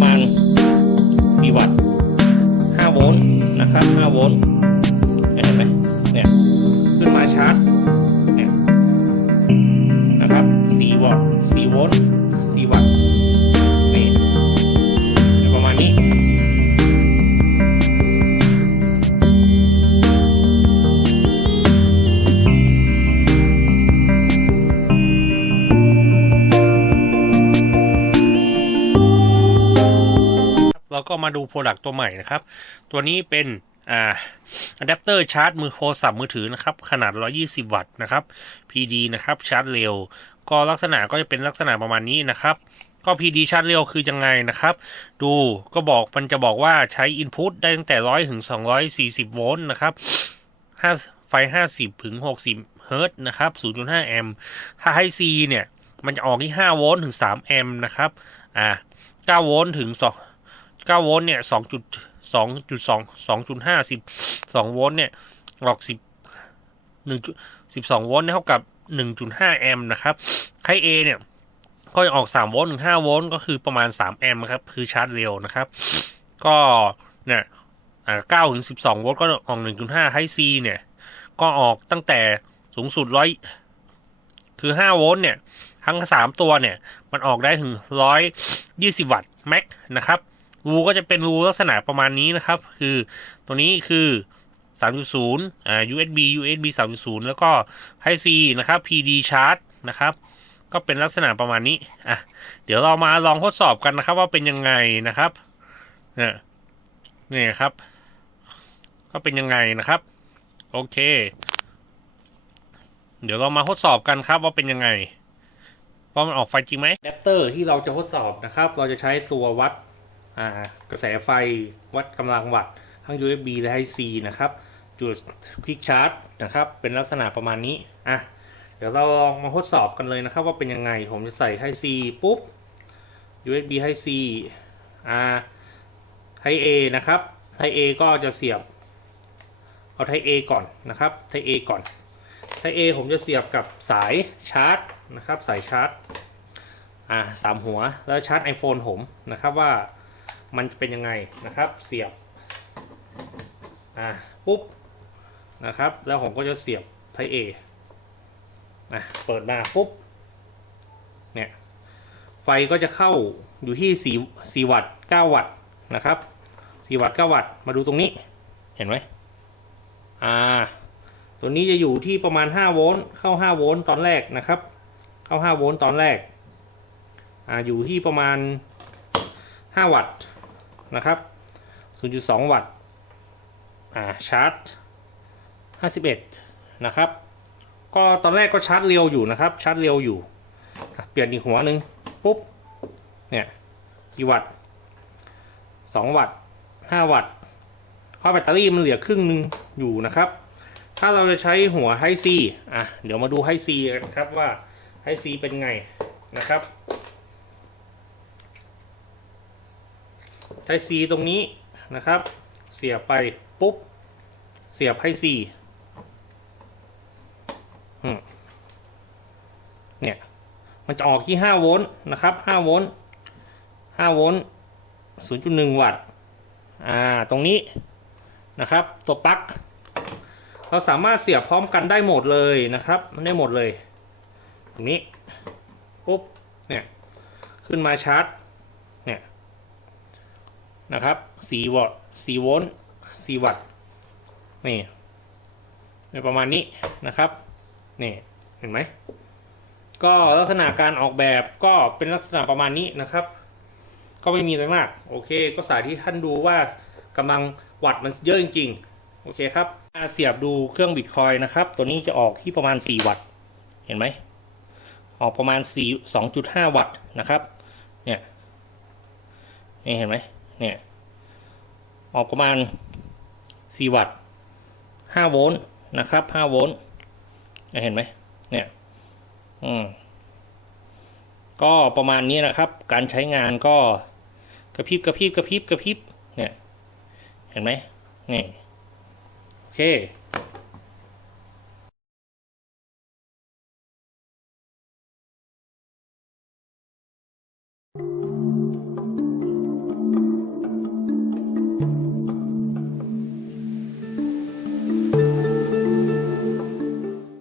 ประมาณ 4 วัตต์ 5 โวลต์นะครับ 5 โวลต์เห็นไหมเนี่ยขึ้นมาชาร์จเนี่ยนะครับ 4 วัตต์ 4 โวลต์ เราก็มาดูโปรดักต์ตัวใหม่นะครับ ตัวนี้เป็นอ่าอะแดปเตอร์ชาร์จมือโทรศัพท์มือถือนะครับ ขนาด 120 วัตต์นะครับ PD นะครับชาร์จเร็ว ก็ลักษณะก็จะเป็นลักษณะประมาณนี้นะครับ ก็ PD ชาร์จเร็วคือยังไงนะครับ ดูก็บอกมันจะบอกว่าใช้ Input ได้ตั้งแต่ 100 ถึง 240 โวลต์นะครับ5ไฟ 50 ถึง 60 เฮิรตซ์นะครับ 0.5 แอมป์ถ้าให้ C เนี่ย มันจะออกที่ 5 โวลต์ถึง 3 แอมป์นะครับ อ่า 9 โวลต์ถึง2 9โวลต์เนี่ย2.2.2 2.5 12โวลต์เนี่ยออก10 1 12โวลต์เนี่ยเท่ากับ1.5แอมป์นะครับไค A เนี่ยก็ออก3โวลต์ถึง5โวลต์ก็คือประมาณ3แอมป์ครับ คือชาร์จเร็วนะครับ ก็เนี่ยอ่าถึง12โวลต์ก็ออก1.5ไฮซีเนี่ย ก็ออกตั้งแต่สูงสุดร้อยคือ5โวลต์เนี่ย ทั้ง3ตัวเนี่ย มันออกได้ถึง120วัตต์แม็กนะครับ รูก็จะเป็นรูลักษณะประมาณนี้นะครับ คือตัวนี้คือ 3.0อ่า USB USB 3.0 แล้วก็ Type C นะครับ PD Charge นะครับ ก็เป็นลักษณะประมาณนี้อะเดี๋ยวเรามาลองทดสอบกันนะครับ ว่าเป็นยังไงนะครับเนี่ยนี่ครับ ก็เป็นยังไงนะครับ โอเค เดี๋ยวเรามาทดสอบกันครับว่าเป็นยังไงว่ามันออกไฟจริงไหมอะแดปเตอร์ที่เราจะทดสอบนะครับ เราจะใช้ตัววัด กระแสไฟวัดกำลังวัตต์ทั้ง USB และ Type C นะครับ จุดคลิกชาร์จนะครับ เป็นลักษณะประมาณนี้ อะ เดี๋ยวเราลองมาทดสอบกันเลยนะครับ ว่าเป็นยังไง ผมจะใส่ Type C ปุ๊บ USB Type C อ่า Type A นะครับ Type A ก็จะเสียบ เอา Type A ก่อนนะครับ Type A ก่อน Type A ผมจะเสียบกับสายชาร์จนะครับ สายชาร์จ อ่าสามหัว แล้วชาร์จ iPhone ผมนะครับว่า มันจะเป็นยังไงนะครับ เสียบอ่าปุ๊บนะครับ แล้วผมก็จะเสียบ Type A นะเปิดมาปุ๊บเนี่ยไฟก็จะเข้าอยู่ที่ 4 4 วัตต์9วัตต์นะครับ 4 วัตต์9วัตต์มาดูตรงนี้เห็นไหมอ่าตัวนี้จะอยู่ที่ประมาณ 5 โวลต์เข้า 5 โวลต์ตอนแรกนะครับ เข้า 5 โวลต์ตอนแรกอ่าอยู่ที่ประมาณ 5 วัตต์ นะครับ 0.2 วัตต์อ่าชาร์จ 51 นะครับ ก็ตอนแรกก็ชาร์จเร็วอยู่นะครับ ชาร์จเร็วอยู่ เปลี่ยนอีกหัวหนึ่งปุ๊บ เนี่ย กี่วัตต์ 2 วัตต์ 5 วัตต์เพราะแบตเตอรี่มันเหลือครึ่งหนึ่งอยู่นะครับ ถ้าเราจะใช้หัวไฮซีอะ เดี๋ยวมาดูไฮซีกันครับว่าไฮซีเป็นไงนะครับ ไฮซีตรงนี้นะครับ เสียบไปปุ๊บ เสียบไฮซีเนี่ย มันจะออกที่ 5 โวลต์นะครับ 5 โวลต์ 5 โวลต์ 0.1 วัตต์ อ่า ตรงนี้นะครับ ตัวปลั๊ก เราสามารถเสียบพร้อมกันได้หมดเลยนะครับได้หมดเลย ตรงนี้ ปุ๊บ เนี่ย ขึ้นมาชาร์จ นะครับ4วัตต์4โวลต์4วัตต์นี่ในประมาณนี้นะครับนี่เห็นไหมก็ลักษณะการออกแบบก็เป็นลักษณะประมาณนี้นะครับ ก็ไม่มีอะไรมาก โอเค ก็สาธิตท่านดูว่ากำลังวัตต์มันเยอะจริงๆโอเคครับมาเสียบดูเครื่องบิตคอยนะครับ ตัวนี้จะออกที่ประมาณ 4 วัตต์ เห็นไหม ออกประมาณ4 2.5 วัตต์นะครับ เนี่ยนี่เห็นไหม เนี่ย ออกประมาณ 4 วัตต์5โวลต์นะครับ5โวลต์เห็นไหมเนี่ย อืม ก็ประมาณนี้นะครับ การใช้งานก็กระพริบกระพริบกระพริบกระพริบเนี่ย เห็นไหมนี่โอเค